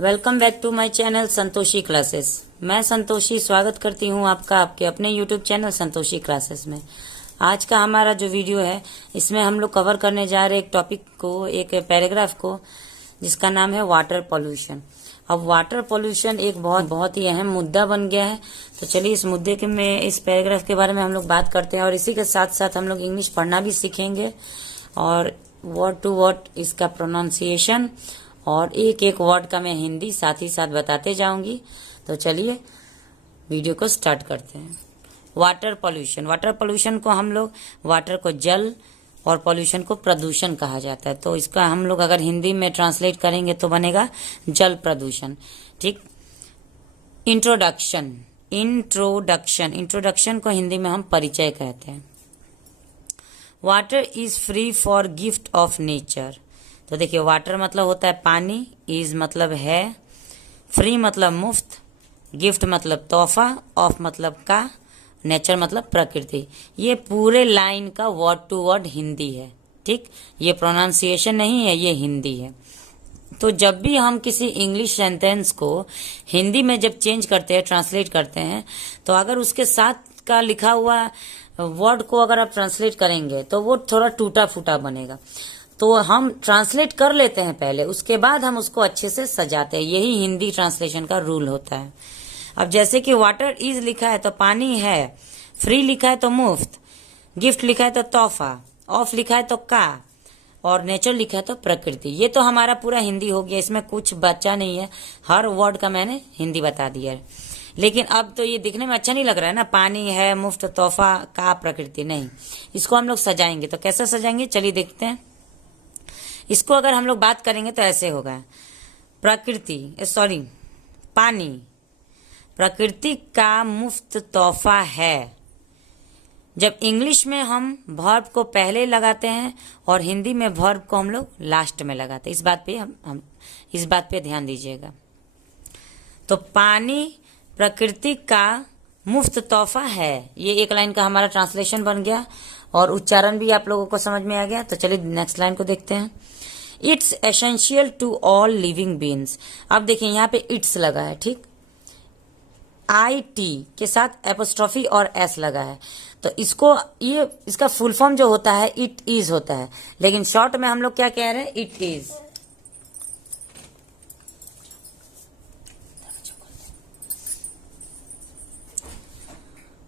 Welcome back to my channel Santoshi classes. मैं संतोषी स्वागत करती हूं आपका आपके अपने यूट्यूब चैनल संतोषी क्लासेस में। आज का हमारा जो वीडियो है इसमें हम लोग कवर करने जा रहे एक टॉपिक को, एक पैराग्राफ को, जिसका नाम है वाटर पॉल्यूशन। अब वाटर पॉल्यूशन एक बहुत ही अहम मुद्दा बन गया है। तो चलिए इस मुद्दे के में इस पैराग्राफ के बारे में हम लोग बात करते हैं और इसी के साथ साथ हम लोग इंग्लिश पढ़ना भी सीखेंगे और वर्ड टू वर्ड इसका प्रोनाउंसिएशन और एक एक वर्ड का मैं हिंदी साथ ही साथ बताते जाऊंगी। तो चलिए वीडियो को स्टार्ट करते हैं। वाटर पॉल्यूशन को हम लोग, वाटर को जल और पॉल्यूशन को प्रदूषण कहा जाता है। तो इसका हम लोग अगर हिंदी में ट्रांसलेट करेंगे तो बनेगा जल प्रदूषण। ठीक। इंट्रोडक्शन को हिंदी में हम परिचय कहते हैं। Water is free for gift of nature. तो देखिए, वाटर मतलब होता है पानी, इज मतलब है, फ्री मतलब मुफ्त, गिफ्ट मतलब तोहफा, ऑफ मतलब का, नेचर मतलब प्रकृति। ये पूरे लाइन का वर्ड टू वर्ड हिंदी है। ठीक, ये प्रोनाउंसिएशन नहीं है, ये हिंदी है। तो जब भी हम किसी इंग्लिश सेंटेंस को हिंदी में जब चेंज करते हैं, ट्रांसलेट करते हैं, तो अगर उसके साथ का लिखा हुआ वर्ड को अगर आप ट्रांसलेट करेंगे तो वो थोड़ा टूटा फूटा बनेगा। तो हम ट्रांसलेट कर लेते हैं पहले, उसके बाद हम उसको अच्छे से सजाते हैं। यही हिंदी ट्रांसलेशन का रूल होता है। अब जैसे कि वाटर इज लिखा है तो पानी है, फ्री लिखा है तो मुफ्त, गिफ्ट लिखा है तो तोहफा, ऑफ लिखा है तो का, और नेचर लिखा है तो प्रकृति। ये तो हमारा पूरा हिंदी हो गया, इसमें कुछ बचा नहीं है। हर वर्ड का मैंने हिंदी बता दिया है। लेकिन अब तो ये दिखने में अच्छा नहीं लग रहा है ना, पानी है, मुफ्त, तोहफा, का, प्रकृति। नहीं, इसको हम लोग सजाएंगे। तो कैसे सजाएंगे चलिए देखते हैं। इसको अगर हम लोग बात करेंगे तो ऐसे होगा, पानी प्रकृति का मुफ्त तोहफा है। जब इंग्लिश में हम वर्ब को पहले लगाते हैं और हिंदी में वर्ब को हम लोग लास्ट में लगाते हैं। इस बात पे हम इस बात पे ध्यान दीजिएगा। तो पानी प्रकृति का मुफ्त तोहफा है, ये एक लाइन का हमारा ट्रांसलेशन बन गया और उच्चारण भी आप लोगों को समझ में आ गया। तो चलिए नेक्स्ट लाइन को देखते हैं। It's essential to all living beings. अब देखिए यहाँ पे इट्स लगा है, ठीक, IT के साथ एपोस्ट्रोफी और S लगा है। तो इसका फुल फॉर्म जो होता है इट इज होता है, लेकिन शॉर्ट में हम लोग क्या कह रहे हैं, इट इज।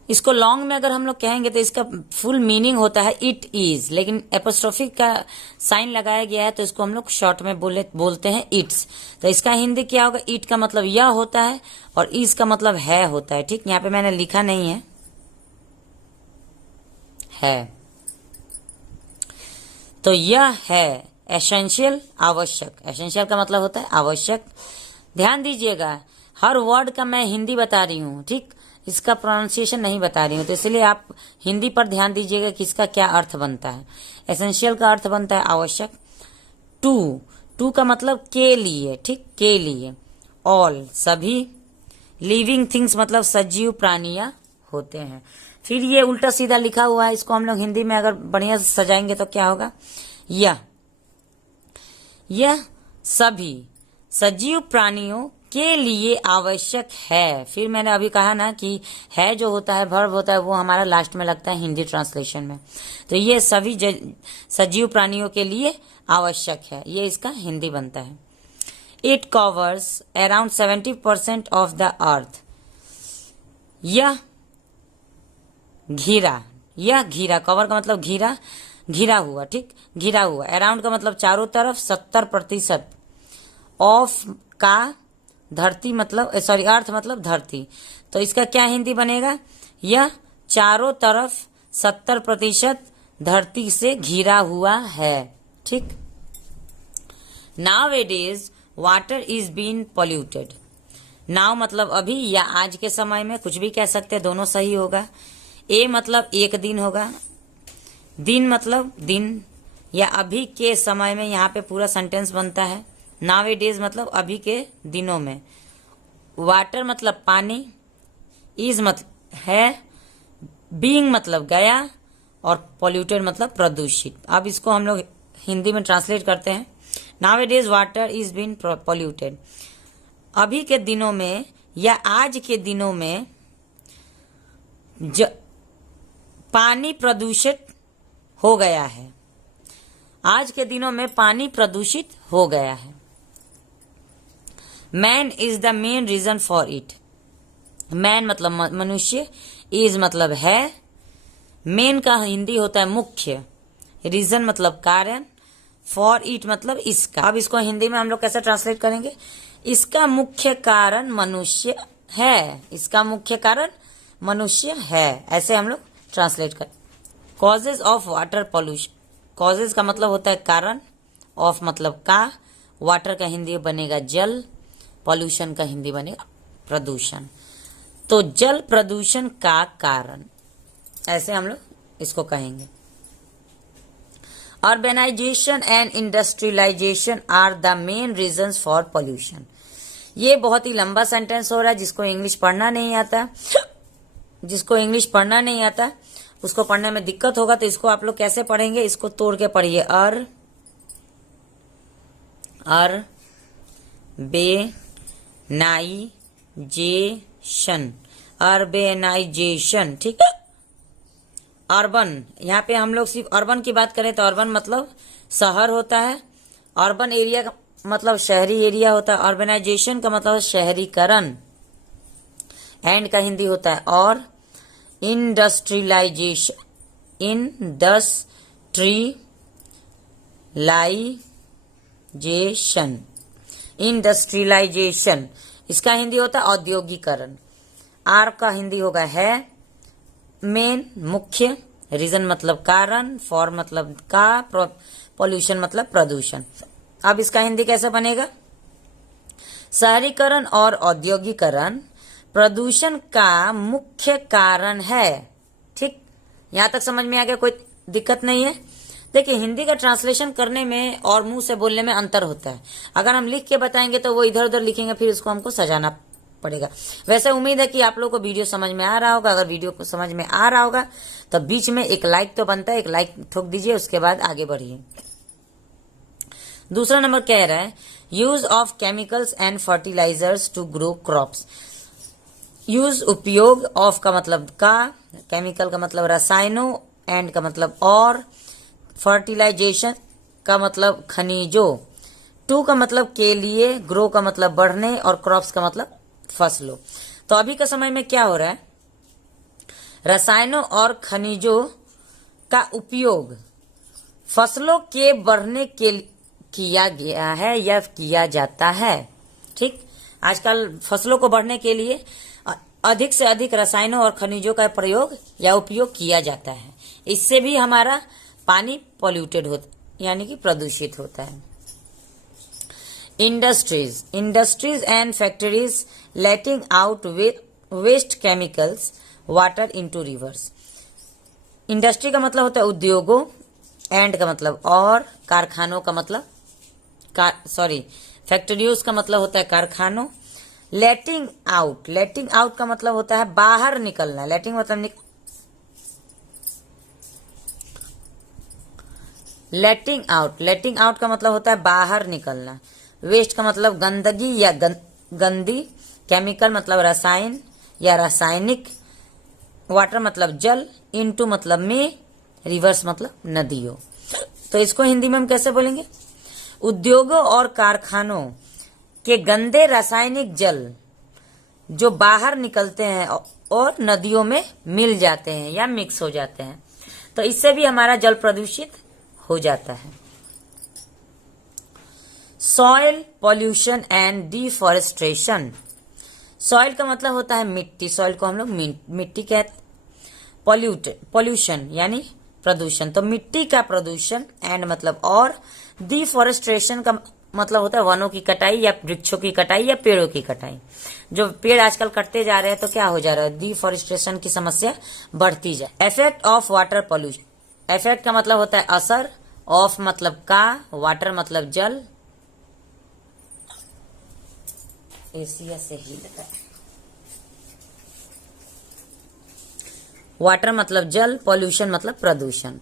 इसको लॉन्ग में अगर हम लोग कहेंगे तो इसका फुल मीनिंग होता है इट इज, लेकिन एपोस्ट्रोफी का साइन लगाया गया है तो इसको हम लोग शॉर्ट में बोलते हैं इट्स। तो इसका हिंदी क्या होगा, इट का मतलब यह होता है और इज का मतलब है होता है। ठीक, यहाँ पे मैंने लिखा नहीं है। तो यह है एसेंशियल, आवश्यक। एसेंशियल का मतलब होता है आवश्यक। ध्यान दीजिएगा, हर वर्ड का मैं हिंदी बता रही हूँ, ठीक, इसका प्रोनाउंसिएशन नहीं बता रही हूँ। तो इसलिए आप हिंदी पर ध्यान दीजिएगा कि इसका क्या अर्थ बनता है। एसेंशियल का अर्थ बनता है आवश्यक। टू का मतलब के लिए, ठीक, के लिए। ऑल सभी। लिविंग थिंग्स मतलब सजीव प्राणियां होते हैं। फिर ये उल्टा सीधा लिखा हुआ है, इसको हम लोग हिंदी में अगर बढ़िया से सजाएंगे तो क्या होगा, यह सभी सजीव प्राणियों के लिए आवश्यक है। फिर मैंने अभी कहा ना कि है जो होता है, वर्ब होता है, वो हमारा लास्ट में लगता है हिंदी ट्रांसलेशन में। तो ये सभी सजीव प्राणियों के लिए आवश्यक है, ये इसका हिंदी बनता है। It covers around 70% of the earth. यह घिरा, कवर का मतलब घिरा हुआ, ठीक, घिरा हुआ। अराउंड का मतलब चारों तरफ, 70%। ऑफ का धरती मतलब अर्थ मतलब धरती। तो इसका क्या हिंदी बनेगा, यह चारों तरफ 70% धरती से घिरा हुआ है। ठीक। Nowadays water is been polluted. Now मतलब अभी या आज के समय में, कुछ भी कह सकते हैं, दोनों सही होगा। ए मतलब एक दिन होगा, दिन मतलब दिन, या अभी के समय में, यहाँ पे पूरा सेंटेंस बनता है। नाउ-ए-डेज मतलब अभी के दिनों में। वाटर मतलब पानी, इज मतलब है, बीइंग मतलब गया, और पॉल्यूटेड मतलब प्रदूषित। अब इसको हम लोग हिंदी में ट्रांसलेट करते हैं। नाउ-ए-डेज वाटर इज बीन पॉल्यूटेड। अभी के दिनों में या आज के दिनों में पानी प्रदूषित हो गया है। आज के दिनों में पानी प्रदूषित हो गया है। Man is the main reason for it. Man मतलब मनुष्य, इज मतलब है, मेन का हिंदी होता है मुख्य, रीजन मतलब कारण, फॉर इट मतलब इसका। अब इसको हिंदी में हम लोग कैसे ट्रांसलेट करेंगे? इसका मुख्य कारण मनुष्य है। इसका मुख्य कारण मनुष्य है, ऐसे हम लोग ट्रांसलेट कर। Causes of water pollution. Causes का मतलब होता है कारण, ऑफ मतलब का, वाटर का हिंदी बनेगा जल, पॉल्यूशन का हिंदी बनेगा प्रदूषण। तो जल प्रदूषण का कारण, ऐसे हम लोग इसको कहेंगे। Urbanization and industrialization are the main reasons for pollution. ये बहुत ही लंबा सेंटेंस हो रहा है। जिसको इंग्लिश पढ़ना नहीं आता, उसको पढ़ने में दिक्कत होगा, तो इसको आप लोग कैसे पढ़ेंगे? इसको तोड़ के पढ़िए। अर्बेनाइजेशन, ठीक है। अर्बन, यहाँ पे हम लोग सिर्फ अर्बन की बात करें तो अर्बन मतलब शहर होता है। अर्बन एरिया का मतलब शहरी एरिया होता है। अर्बेनाइजेशन का मतलब शहरीकरण, एंड का हिंदी होता है और। इंडस्ट्रियलाइजेशन इसका हिंदी होता है औद्योगिकरण। आर का हिंदी होगा है, मेन मुख्य, रीजन मतलब कारण, फॉर मतलब का, पॉल्यूशन मतलब प्रदूषण। अब इसका हिंदी कैसे बनेगा? शहरीकरण और औद्योगिकरण प्रदूषण का मुख्य कारण है। ठीक, यहां तक समझ में आ गया? कोई दिक्कत नहीं है? देखिए, हिंदी का ट्रांसलेशन करने में और मुंह से बोलने में अंतर होता है। अगर हम लिख के बताएंगे तो वो इधर उधर लिखेंगे, फिर उसको हमको सजाना पड़ेगा। वैसे उम्मीद है कि आप लोगों को वीडियो समझ में आ रहा होगा। अगर वीडियो को समझ में आ रहा होगा तो बीच में एक लाइक तो बनता है, एक लाइक ठोक दीजिए, उसके बाद आगे बढ़िए। दूसरा नंबर कह रहा है use of chemicals and fertilizers to grow crops. Use उपयोग, ऑफ का मतलब का, केमिकल का मतलब रसायनों, एंड का मतलब और, फर्टिलाइजेशन का मतलब खनिजों, टू का मतलब के लिए, ग्रो का मतलब बढ़ने और क्रॉप्स का मतलब फसलों। तो अभी के समय में क्या हो रहा है? रसायनों और खनिजों का उपयोग फसलों के बढ़ने के किया गया है या किया जाता है। ठीक, आजकल फसलों को बढ़ने के लिए अधिक से अधिक रसायनों और खनिजों का प्रयोग या उपयोग किया जाता है। इससे भी हमारा पानी पॉल्यूटेड होता, यानी कि प्रदूषित होता है। Industries and factories letting out waste chemicals water into rivers. Industry का मतलब होता है उद्योगों, एंड का मतलब और, कारखानों का मतलब फैक्ट्रीज का मतलब होता है कारखानों। लेटिंग आउट का मतलब होता है बाहर निकलना। लेटिंग मतलब लेटिंग आउट का मतलब होता है बाहर निकलना। वेस्ट का मतलब गंदगी या गंदी। केमिकल मतलब रसायन या रासायनिक। वाटर मतलब जल। इनटू मतलब में। रिवर्स मतलब नदियों। तो इसको हिंदी में हम कैसे बोलेंगे? उद्योगों और कारखानों के गंदे रासायनिक जल जो बाहर निकलते हैं और नदियों में मिल जाते हैं या मिक्स हो जाते हैं, तो इससे भी हमारा जल प्रदूषित हो जाता है। Soil pollution and deforestation. Soil का मतलब होता है मिट्टी। सॉइल को हम लोग मिट्टी कहते। पॉल्यूशन यानी प्रदूषण, तो मिट्टी का प्रदूषण, एंड मतलब और। डिफॉरेस्टेशन का मतलब होता है वनों की कटाई या वृक्षों की कटाई या पेड़ों की कटाई। जो पेड़ आजकल कटते जा रहे हैं तो क्या हो जा रहा है? डिफॉरेस्टेशन की समस्या बढ़ती जाए। Effect of water pollution. Effect का मतलब होता है असर, ऑफ मतलब का, वाटर मतलब जल। एशिया से ही लगा। वाटर मतलब जल, पॉल्यूशन मतलब प्रदूषण।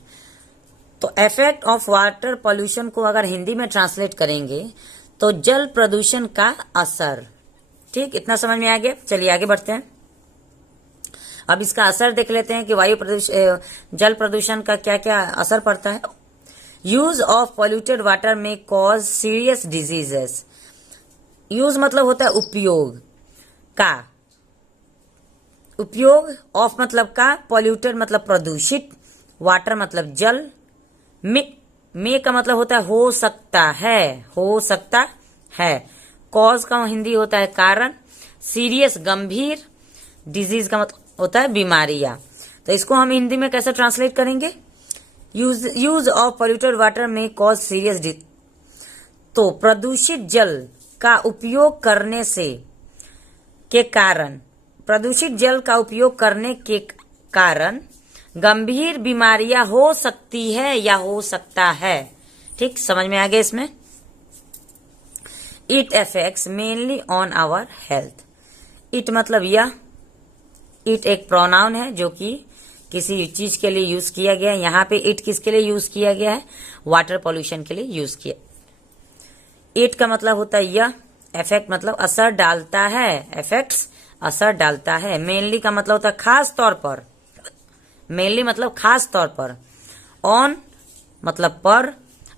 तो इफेक्ट ऑफ वाटर पॉल्यूशन को अगर हिंदी में ट्रांसलेट करेंगे तो जल प्रदूषण का असर। ठीक, इतना समझ में आ गया। चलिए आगे बढ़ते हैं। अब इसका असर देख लेते हैं कि वायु प्रदूषण, जल प्रदूषण का क्या क्या असर पड़ता है। यूज ऑफ पॉल्यूटेड वाटर में कॉज सीरियस डिजीजेस। यूज मतलब होता है उपयोग का, उपयोग, ऑफ मतलब का, पॉल्यूटेड मतलब प्रदूषित, वाटर मतलब जल, में का मतलब होता है हो सकता है, हो सकता है, कॉज का हिंदी होता है कारण, सीरियस गंभीर, डिजीज का मतलब होता है बीमारियां। तो इसको हम हिंदी में कैसे ट्रांसलेट करेंगे? यूज ऑफ पॉल्यूटेड वाटर में कॉज सीरियस डिजीज। तो प्रदूषित जल का उपयोग करने से के कारण, प्रदूषित जल का उपयोग करने के कारण गंभीर बीमारियां हो सकती है या हो सकता है। ठीक, समझ में आ गया इसमें। It affects mainly on our health. It मतलब यह, इट एक प्रोनाउन है जो कि किसी चीज के लिए यूज किया गया है। यहां पे इट किसके लिए यूज किया गया है? वाटर पॉल्यूशन के लिए यूज किया। इट का मतलब होता है यह, इफेक्ट मतलब असर डालता है, इफेक्ट्स असर डालता है। मेनली का मतलब होता है खास तौर पर, मेनली मतलब खास तौर पर, ऑन मतलब पर,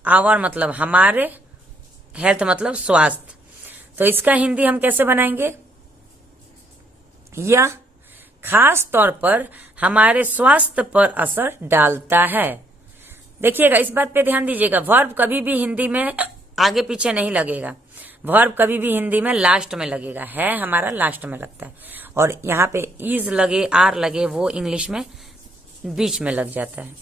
आवर मतलब हमारे, हेल्थ मतलब स्वास्थ्य। तो इसका हिंदी हम कैसे बनाएंगे? यह खास तौर पर हमारे स्वास्थ्य पर असर डालता है। देखिएगा, इस बात पे ध्यान दीजिएगा, वर्ब कभी भी हिंदी में आगे पीछे नहीं लगेगा। वर्ब कभी भी हिंदी में लास्ट में लगेगा, है हमारा लास्ट में लगता है, और यहाँ पे इज लगे, आर लगे, वो इंग्लिश में बीच में लग जाता है।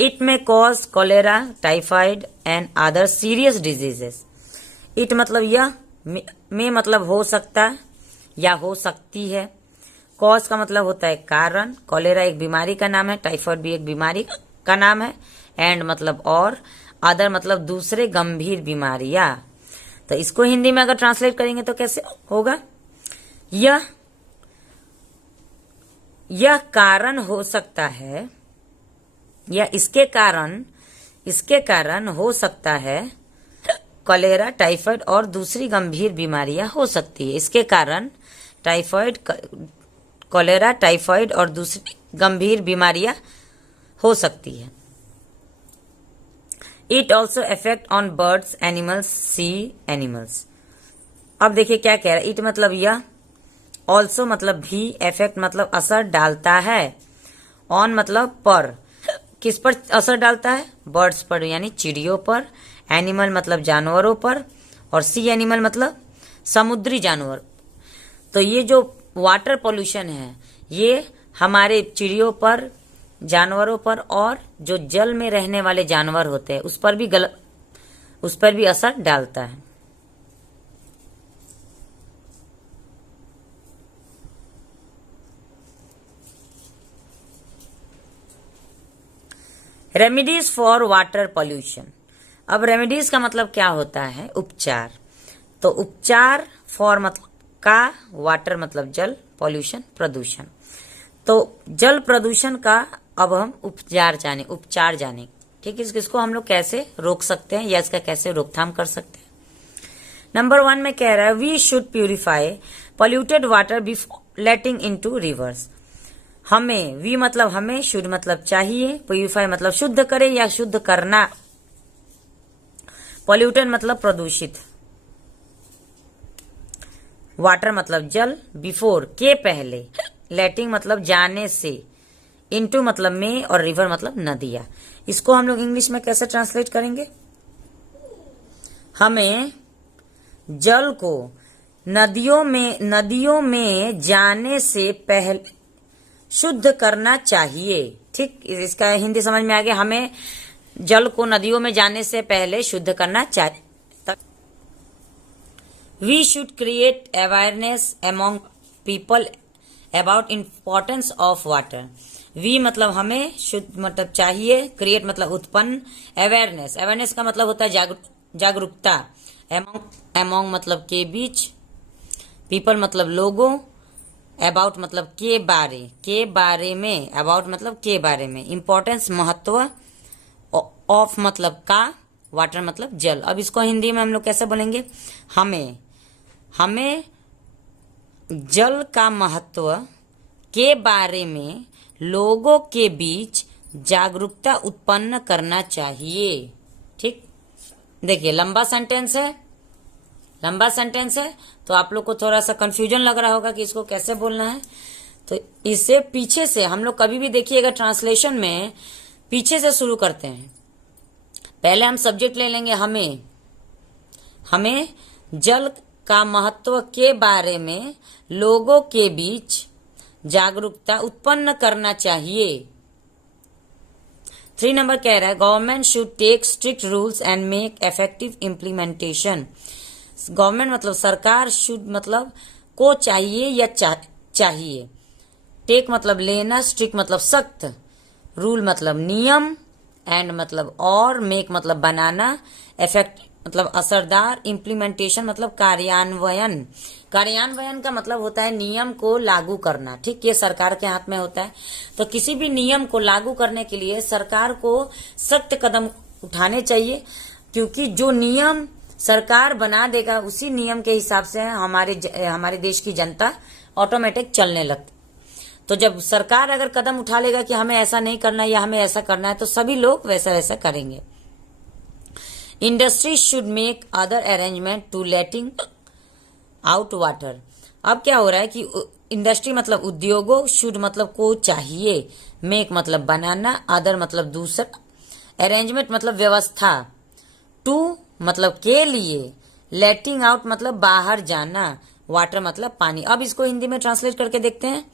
It may cause cholera, typhoid and other serious diseases. It मतलब यह, में मतलब हो सकता या हो सकती है, कॉज का मतलब होता है कारण, कोलेरा एक बीमारी का नाम है, टाइफाइड भी एक बीमारी का नाम है, एंड मतलब और, अदर मतलब दूसरे गंभीर बीमारियां। तो इसको हिंदी में अगर ट्रांसलेट करेंगे तो कैसे होगा? यह कारण हो सकता है, या इसके कारण हो सकता है कोलेरा, टाइफाइड और दूसरी गंभीर बीमारियां हो सकती है। इसके कारण टाइफाइड, कोलेरा, टाइफाइड और दूसरी गंभीर बीमारियां हो सकती है। It also effect on birds, animals, sea animals. अब देखिए क्या कह रहा है, इट मतलब यह, ऑल्सो मतलब भी, इफेक्ट मतलब असर डालता है, ऑन मतलब पर, किस पर असर डालता है? बर्ड्स पर यानी चिड़ियों पर, एनिमल मतलब जानवरों पर, और सी एनिमल मतलब समुद्री जानवर। तो ये जो वाटर पोल्यूशन है ये हमारे चिड़ियों पर, जानवरों पर, और जो जल में रहने वाले जानवर होते हैं उस पर भी असर डालता है। Remedies for water pollution. अब रेमेडीज का मतलब क्या होता है? उपचार। तो उपचार फॉर मतलब का, वाटर मतलब जल, पॉल्यूशन प्रदूषण। तो जल प्रदूषण का अब हम उपचार जाने, ठीक है, इसको हम लोग कैसे रोक सकते हैं या इसका कैसे रोकथाम कर सकते हैं। नंबर 1 में कह रहा है we should purify polluted water before letting into rivers. हमें, वी मतलब हमें, शुड मतलब चाहिए, प्यूरिफाई मतलब शुद्ध करे या शुद्ध करना, पॉल्यूटेड मतलब प्रदूषित, वाटर मतलब जल, बिफोर के पहले, लेटिंग मतलब जाने से, इनटू मतलब में, और रिवर मतलब नदियां। इसको हम लोग इंग्लिश में कैसे ट्रांसलेट करेंगे? हमें जल को नदियों में जाने से पहले शुद्ध करना चाहिए। ठीक, इसका हिंदी समझ में आ गया। हमें जल को नदियों में जाने से पहले शुद्ध करना चाहिए। We should create awareness among people about importance of water. We मतलब हमें, शुद्ध मतलब चाहिए, क्रिएट मतलब उत्पन्न, अवेयरनेस का मतलब होता है जागरूकता, अमॉन्ग मतलब के बीच, पीपल मतलब लोगों, अबाउट मतलब के बारे में, अबाउट मतलब के बारे में, इम्पोर्टेंस महत्व, ऑफ मतलब का, वाटर मतलब जल। अब इसको हिंदी में हम लोग कैसे बोलेंगे? हमें जल का महत्व के बारे में लोगों के बीच जागरूकता उत्पन्न करना चाहिए। ठीक, देखिए लंबा सेंटेंस है, लंबा सेंटेंस है तो आप लोग को थोड़ा सा कंफ्यूजन लग रहा होगा कि इसको कैसे बोलना है। तो इसे पीछे से हम लोग कभी भी देखिएगा ट्रांसलेशन में पीछे से शुरू करते हैं। पहले हम सब्जेक्ट ले लेंगे हमें जल का महत्व के बारे में लोगों के बीच जागरूकता उत्पन्न करना चाहिए। 3 नंबर कह रहा है government should take strict rules and make effective implementation. Government मतलब सरकार, शुड मतलब को चाहिए या चाहिए, टेक मतलब लेना, स्ट्रिक्ट मतलब सख्त, रूल मतलब नियम, एंड मतलब और, मेक मतलब बनाना, इफेक्ट मतलब असरदार, इम्प्लीमेंटेशन मतलब कार्यान्वयन। कार्यान्वयन का मतलब होता है नियम को लागू करना। ठीक, ये सरकार के हाथ में होता है। तो किसी भी नियम को लागू करने के लिए सरकार को सख्त कदम उठाने चाहिए, क्योंकि जो नियम सरकार बना देगा उसी नियम के हिसाब से हमारे देश की जनता ऑटोमेटिक चलने लगती। तो जब सरकार अगर कदम उठा लेगा कि हमें ऐसा नहीं करना या हमें ऐसा करना है, तो सभी लोग वैसा वैसा करेंगे। Industry should make other arrangement to letting out water. अब क्या हो रहा है कि इंडस्ट्री मतलब उद्योगों, शुड मतलब को चाहिए, मेक मतलब बनाना, अदर मतलब दूसरा, अरेंजमेंट मतलब व्यवस्था, टू मतलब के लिए, लेटिंग आउट मतलब बाहर जाना, वाटर मतलब पानी। अब इसको हिंदी में ट्रांसलेट करके देखते हैं।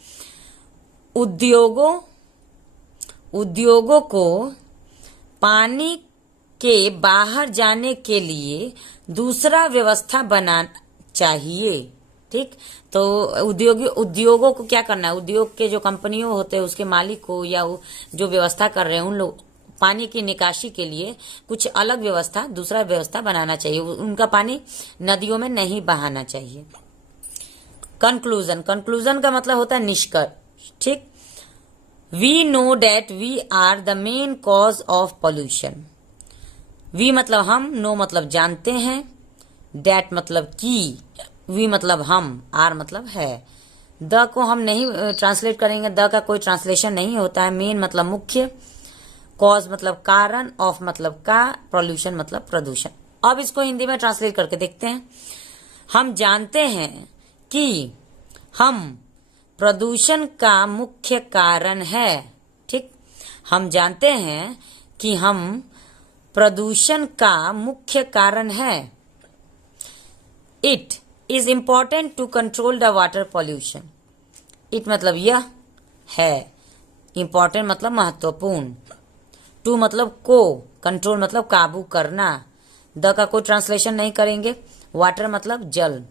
उद्योगों को पानी के बाहर जाने के लिए दूसरा व्यवस्था बनाना चाहिए। ठीक, तो उद्योगों को क्या करना है, उद्योग के जो कंपनियों होते हैं उसके मालिक को या जो व्यवस्था कर रहे हैं उन लोग पानी की निकासी के लिए कुछ अलग व्यवस्था, दूसरा व्यवस्था बनाना चाहिए। उनका पानी नदियों में नहीं बहाना चाहिए। कंक्लूजन का मतलब होता है निष्कर्ष। ठीक, we know that we are the main cause of pollution. We मतलब हम, नो मतलब जानते हैं, डेट मतलब की, वी मतलब हम, आर मतलब है। द को हम नहीं ट्रांसलेट करेंगे, द का कोई ट्रांसलेशन नहीं होता है। मेन मतलब मुख्य, कॉज मतलब कारण, ऑफ मतलब का, पोल्यूशन मतलब प्रदूषण। अब इसको हिंदी में ट्रांसलेट करके देखते हैं। हम जानते हैं कि हम प्रदूषण का मुख्य कारण है। ठीक, हम जानते हैं कि हम प्रदूषण का मुख्य कारण है। It is important to control the water pollution. It मतलब यह है, इम्पॉर्टेंट मतलब महत्वपूर्ण, टू मतलब को, कंट्रोल मतलब काबू करना, द का कोई ट्रांसलेशन नहीं करेंगे, वाटर मतलब जल,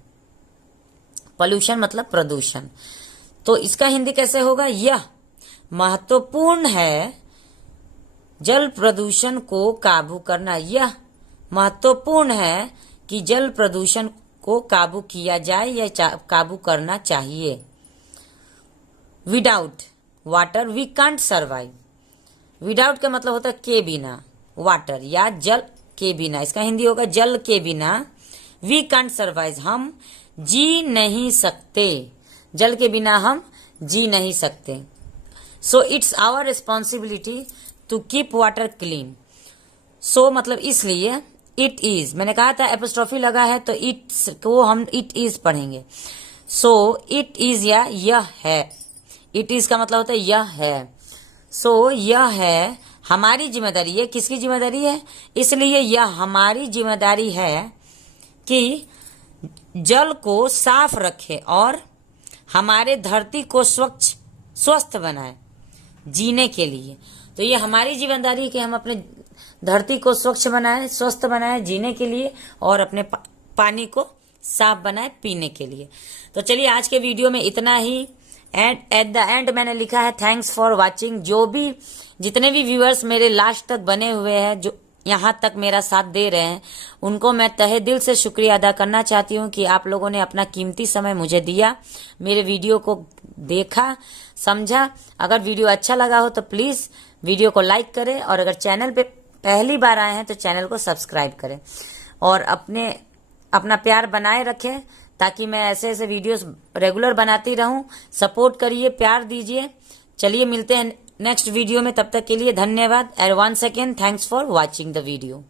पॉल्यूशन मतलब प्रदूषण। तो इसका हिंदी कैसे होगा, यह महत्वपूर्ण है जल प्रदूषण को काबू करना। यह महत्वपूर्ण है कि जल प्रदूषण को काबू किया जाए या काबू करना चाहिए। Without water we can't survive. Without का मतलब होता है के बिना, वाटर या जल के बिना। इसका हिंदी होगा जल के बिना वी कांट सर्वाइव, हम जी नहीं सकते। जल के बिना हम जी नहीं सकते। So it's our responsibility to keep water clean. So मतलब इसलिए, इट इज, मैंने कहा था एपोस्ट्रोफी लगा है तो इट्स को हम इट इज पढ़ेंगे। सो इट इज या यह है, इट इज का मतलब होता है यह है। सो यह है हमारी जिम्मेदारी है। किसकी जिम्मेदारी है, इसलिए यह हमारी जिम्मेदारी है कि जल को साफ रखे और हमारे धरती को स्वस्थ बनाए जीने के लिए। तो ये हमारी जिम्मेदारी है कि हम अपने धरती को स्वच्छ बनाए, स्वस्थ बनाए जीने के लिए, और अपने पानी को साफ बनाए पीने के लिए। तो चलिए आज के वीडियो में इतना ही। एंड एट द एंड मैंने लिखा है थैंक्स फॉर वाचिंग। जितने भी व्यूअर्स मेरे लास्ट तक बने हुए हैं, जो यहाँ तक मेरा साथ दे रहे हैं, उनको मैं तहे दिल से शुक्रिया अदा करना चाहती हूँ कि आप लोगों ने अपना कीमती समय मुझे दिया, मेरे वीडियो को देखा, समझा। अगर वीडियो अच्छा लगा हो तो प्लीज वीडियो को लाइक करें, और अगर चैनल पे पहली बार आए हैं तो चैनल को सब्सक्राइब करें, और अपना प्यार बनाए रखें ताकि मैं ऐसे ऐसे वीडियोस रेगुलर बनाती रहूं। सपोर्ट करिए, प्यार दीजिए। चलिए मिलते हैं नेक्स्ट वीडियो में, तब तक के लिए धन्यवाद। And 1 second, thanks for watching the video.